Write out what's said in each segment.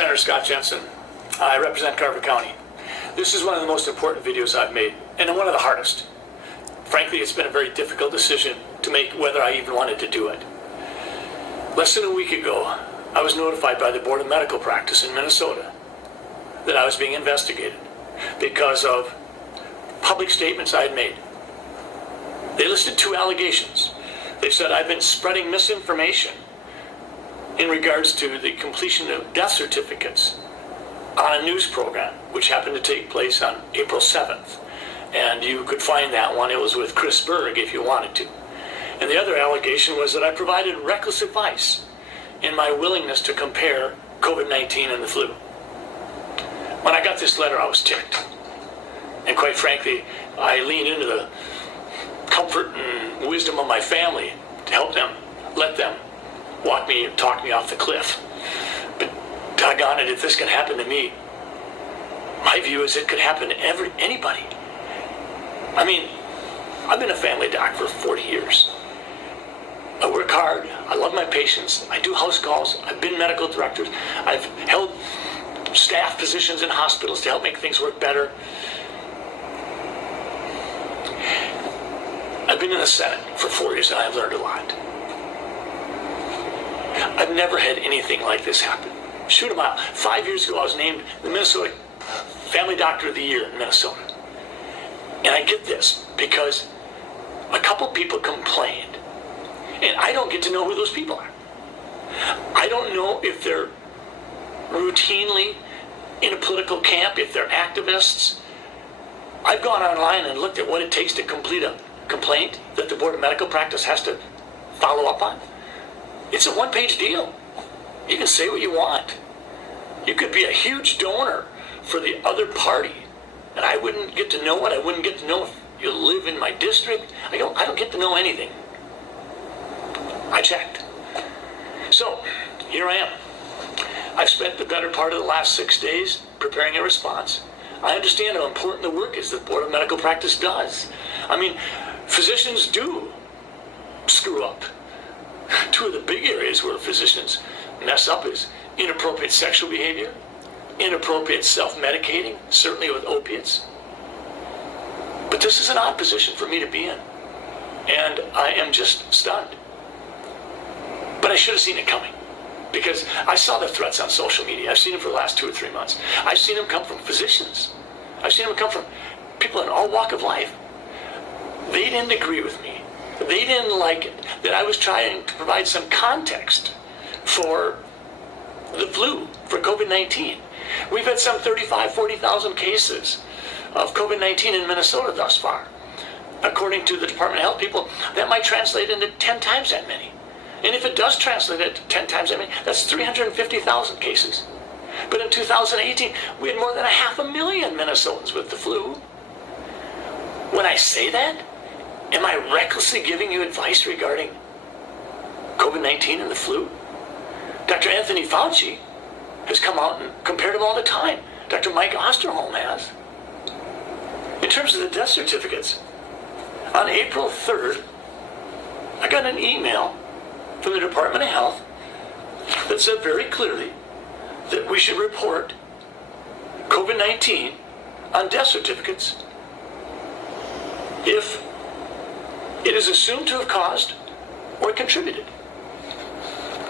Senator Scott Jensen. I represent Carver County. This is one of the most important videos I've made, and one of the hardest. Frankly, it's been a very difficult decision to make whether I even wanted to do it. Less than a week ago, I was notified by the Board of Medical Practice in Minnesota that I was being investigated because of public statements I had made. They listed 2 allegations. They said I've been spreading misinformation in regards to the completion of death certificates on a news program, which happened to take place on April 7th. And you could find that one. It was with Chris Berg if you wanted to. And the other allegation was that I provided reckless advice in my willingness to compare COVID-19 and the flu. When I got this letter, I was ticked. And quite frankly, I leaned into the comfort and wisdom of my family to help them, let them talk me off the cliff. But doggone it, if this can happen to me, my view is it could happen to anybody. I mean, I've been a family doc for 40 years. I work hard, I love my patients, I do house calls, I've been medical director, I've held staff positions in hospitals to help make things work better. I've been in the Senate for 4 years and I've learned a lot. I've never had anything like this happen. Shoot 'em out. 5 years ago, I was named the Minnesota Family Doctor of the Year in Minnesota. And I get this because a couple people complained, and I don't get to know who those people are. I don't know if they're routinely in a political camp, if they're activists. I've gone online and looked at what it takes to complete a complaint that the Board of Medical Practice has to follow up on. It's a one-page deal. You can say what you want. You could be a huge donor for the other party, and I wouldn't get to know it. I wouldn't get to know if you live in my district. I don't get to know anything. I checked. So, here I am. I've spent the better part of the last 6 days preparing a response. I understand how important the work is that the Board of Medical Practice does. I mean, physicians do screw up. 2 of the big areas where physicians mess up is inappropriate sexual behavior, inappropriate self-medicating, certainly with opiates. But this is an odd position for me to be in, and I am just stunned. But I should have seen it coming, because I saw the threats on social media. I've seen them for the last 2 or 3 months. I've seen them come from physicians. I've seen them come from people in all walk of life. They didn't agree with me. They didn't like it that I was trying to provide some context for the flu, for COVID-19. We've had some 40,000 cases of COVID-19 in Minnesota thus far. According to the Department of Health people, that might translate into 10 times that many. And if it does translate into 10 times that many, that's 350,000 cases. But in 2018, we had more than 500,000 Minnesotans with the flu. When I say that, am I recklessly giving you advice regarding COVID-19 and the flu? Dr. Anthony Fauci has come out and compared them all the time. Dr. Mike Osterholm has. In terms of the death certificates, on April 3rd, I got an email from the Department of Health that said very clearly that we should report COVID-19 on death certificates if it is assumed to have caused or contributed.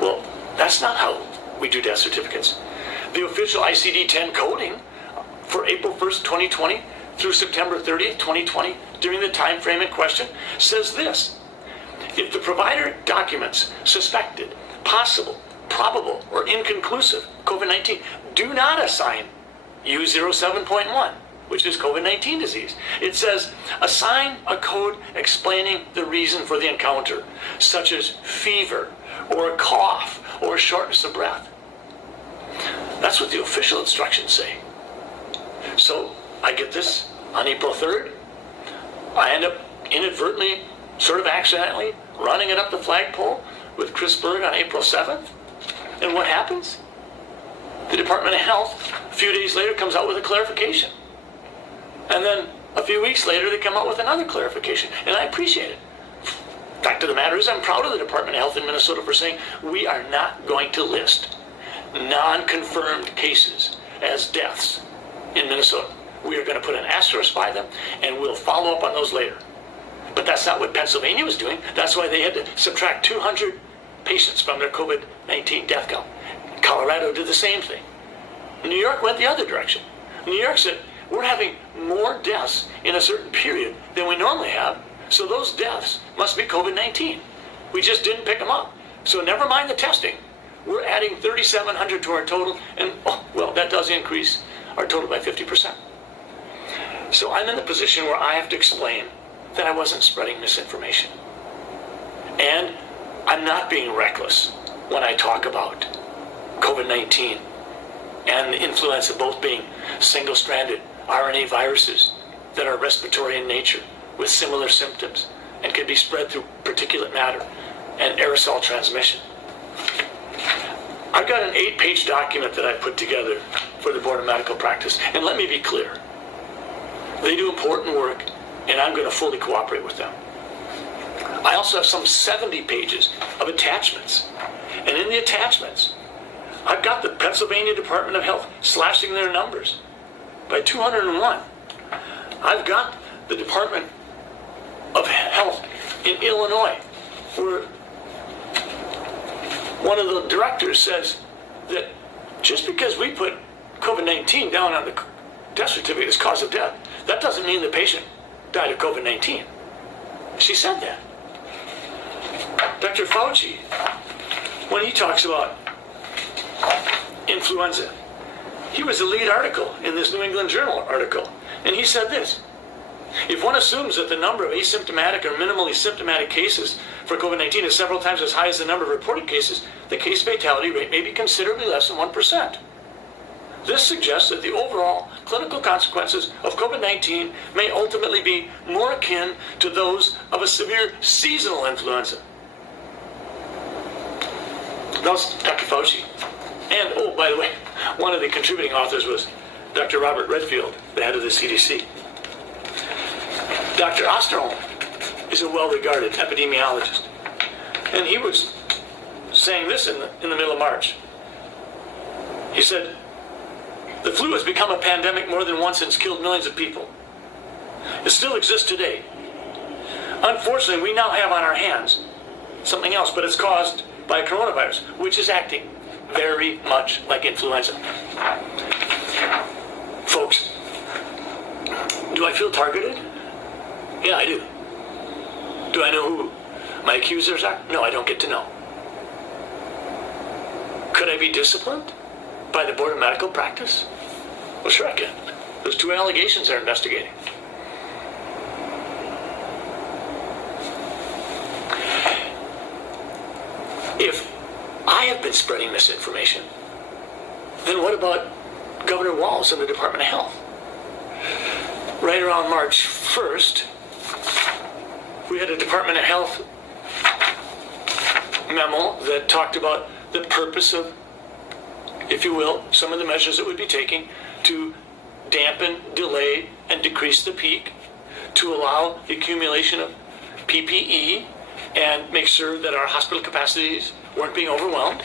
Well, that's not how we do death certificates. The official ICD-10 coding for April 1st, 2020 through September 30th, 2020, during the time frame in question, says this: if the provider documents suspected, possible, probable, or inconclusive COVID-19, do not assign U07.1, which is COVID-19 disease. It says, assign a code explaining the reason for the encounter, such as fever, or a cough, or a shortness of breath. That's what the official instructions say. So I get this on April 3rd. I end up inadvertently, sort of accidentally, running it up the flagpole with Chris Berg on April 7th. And what happens? The Department of Health, a few days later, comes out with a clarification. And then a few weeks later, they come out with another clarification. And I appreciate it. Fact of the matter is, I'm proud of the Department of Health in Minnesota for saying we are not going to list non-confirmed cases as deaths in Minnesota. We are going to put an asterisk by them, and we'll follow up on those later. But that's not what Pennsylvania was doing. That's why they had to subtract 200 patients from their COVID-19 death count. Colorado did the same thing. New York went the other direction. New York said, we're having more deaths in a certain period than we normally have, so those deaths must be COVID-19. We just didn't pick them up. So never mind the testing. We're adding 3,700 to our total, and that does increase our total by 50%. So I'm in the position where I have to explain that I wasn't spreading misinformation. And I'm not being reckless when I talk about COVID-19 and influenza both being single-stranded RNA viruses that are respiratory in nature with similar symptoms and can be spread through particulate matter and aerosol transmission. I've got an 8-page document that I put together for the Board of Medical Practice, and let me be clear. They do important work, and I'm going to fully cooperate with them. I also have some 70 pages of attachments, and in the attachments, I've got the Pennsylvania Department of Health slashing their numbers by 201. I've got the Department of Health in Illinois, where one of the directors says that just because we put COVID-19 down on the death certificate as cause of death, that doesn't mean the patient died of COVID-19. She said that. Dr. Fauci, when he talks about influenza, he was the lead article in this New England Journal article, and he said this: if one assumes that the number of asymptomatic or minimally symptomatic cases for COVID-19 is several times as high as the number of reported cases, the case fatality rate may be considerably less than 1%. This suggests that the overall clinical consequences of COVID-19 may ultimately be more akin to those of a severe seasonal influenza. That's Dr. Fauci. And, by the way, one of the contributing authors was Dr. Robert Redfield, the head of the CDC. Dr. Osterholm is a well-regarded epidemiologist, and he was saying this in the middle of March. He said, the flu has become a pandemic more than once and it's killed millions of people. It still exists today. Unfortunately, we now have on our hands something else, but it's caused by a coronavirus, which is acting very much like influenza. Folks, do I feel targeted? Yeah, I do. Do I know who my accusers are? No, I don't get to know. Could I be disciplined by the Board of Medical Practice? Well, sure I can. There's 2 allegations they're investigating. If I have been spreading misinformation, then what about Governor Walz and the Department of Health? Right around March 1st, we had a Department of Health memo that talked about the purpose of, if you will, some of the measures that we'd be taking to dampen, delay, and decrease the peak, to allow the accumulation of PPE and make sure that our hospital capacities weren't being overwhelmed.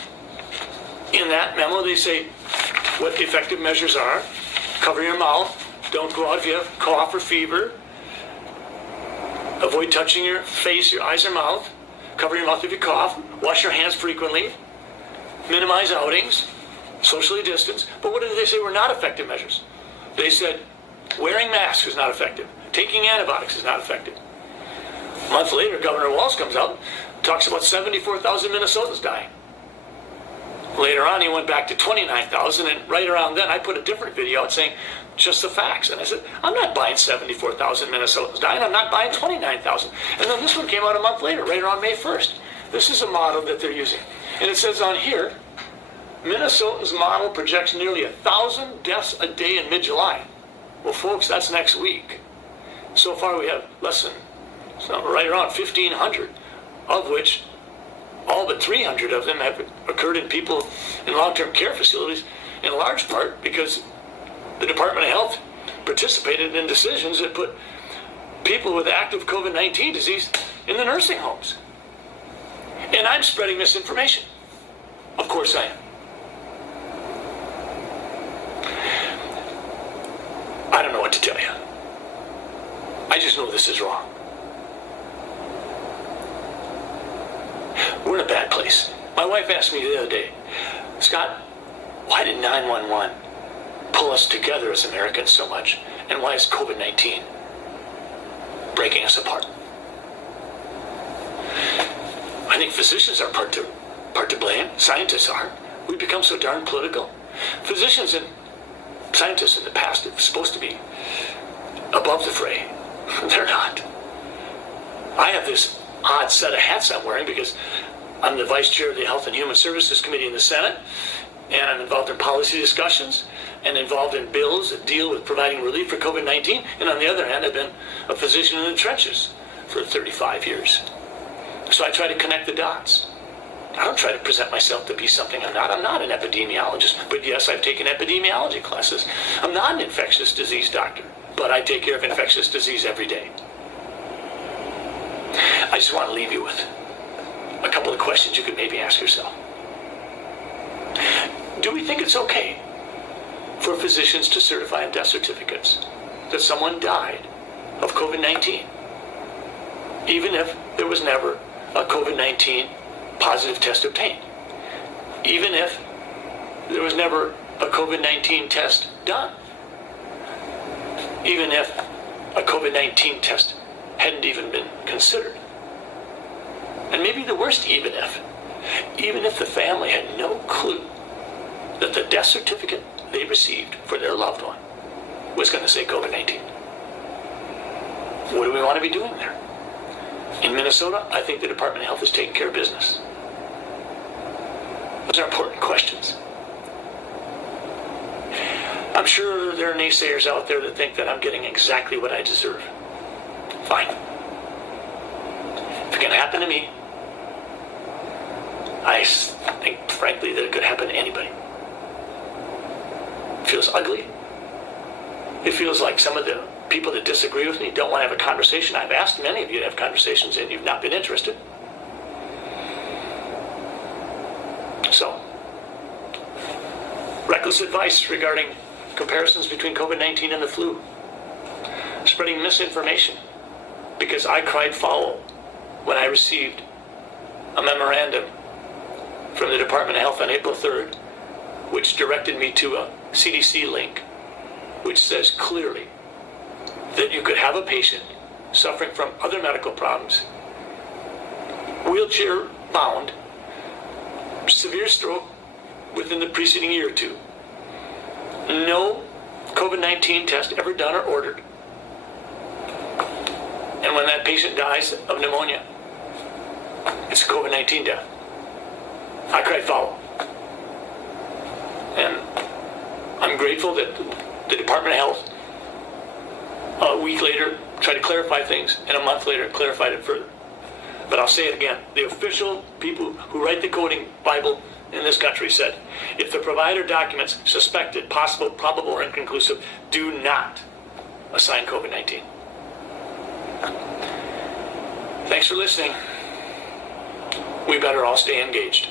In that memo, they say what the effective measures are. Cover your mouth. Don't go out if you have cough or fever. Avoid touching your face, your eyes, or mouth. Cover your mouth if you cough. Wash your hands frequently. Minimize outings. Socially distance. But what did they say were not effective measures? They said wearing masks is not effective. Taking antibiotics is not effective. A month later, Governor Walz comes out and talks about 74,000 Minnesotans dying. Later on, he went back to 29,000, and right around then, I put a different video out saying just the facts. And I said, I'm not buying 74,000 Minnesotans dying. I'm not buying 29,000. And then this one came out a month later, right around May 1st. This is a model that they're using. And it says on here, Minnesotans' model projects nearly 1,000 deaths a day in mid-July. Well, folks, that's next week. So far, we have right around 1,500, of which all but 300 of them have occurred in people in long-term care facilities, in large part because the Department of Health participated in decisions that put people with active COVID-19 disease in the nursing homes. And I'm spreading misinformation. Of course I am. just know this is wrong. We're in a bad place. My wife asked me the other day, Scott, why did 911 pull us together as Americans so much? And why is COVID-19 breaking us apart? I think physicians are part to blame. Scientists are. We've become so darn political. Physicians and scientists in the past are supposed to be above the fray. They're not. I have this odd set of hats I'm wearing because I'm the vice chair of the Health and Human Services Committee in the Senate, and I'm involved in policy discussions and involved in bills that deal with providing relief for COVID-19. And on the other hand, I've been a physician in the trenches for 35 years. So I try to connect the dots. I don't try to present myself to be something I'm not. I'm not an epidemiologist, but yes, I've taken epidemiology classes. I'm not an infectious disease doctor, but I take care of infectious disease every day. I just want to leave you with a couple of questions you could maybe ask yourself. Do we think it's okay for physicians to certify in death certificates that someone died of COVID-19, even if there was never a COVID-19 positive test obtained, even if there was never a COVID-19 test done, even if a COVID-19 test hadn't even been considered? And maybe the worst, even if the family had no clue that the death certificate they received for their loved one was going to say COVID-19. What do we want to be doing there? In Minnesota, I think the Department of Health is taking care of business. Those are important questions. I'm sure there are naysayers out there that think that I'm getting exactly what I deserve. Fine. If it can happen to me, I think, frankly, that it could happen to anybody. It feels ugly. It feels like some of the people that disagree with me don't want to have a conversation. I've asked many of you to have conversations, and you've not been interested. So, reckless advice regarding comparisons between COVID-19 and the flu. Spreading misinformation, because I cried foul when I received a memorandum from the Department of Health on April 3rd, which directed me to a CDC link, which says clearly that you could have a patient suffering from other medical problems, wheelchair bound, severe stroke within the preceding year or two, no COVID-19 test ever done or ordered, and when that patient dies of pneumonia, it's a COVID-19 death. I cried foul. And I'm grateful that the Department of Health, a week later, tried to clarify things, and a month later clarified it further. But I'll say it again. The official people who write the coding Bible in this country said, if the provider documents suspected, possible, probable, or inconclusive, do not assign COVID-19. Thanks for listening. We better all stay engaged.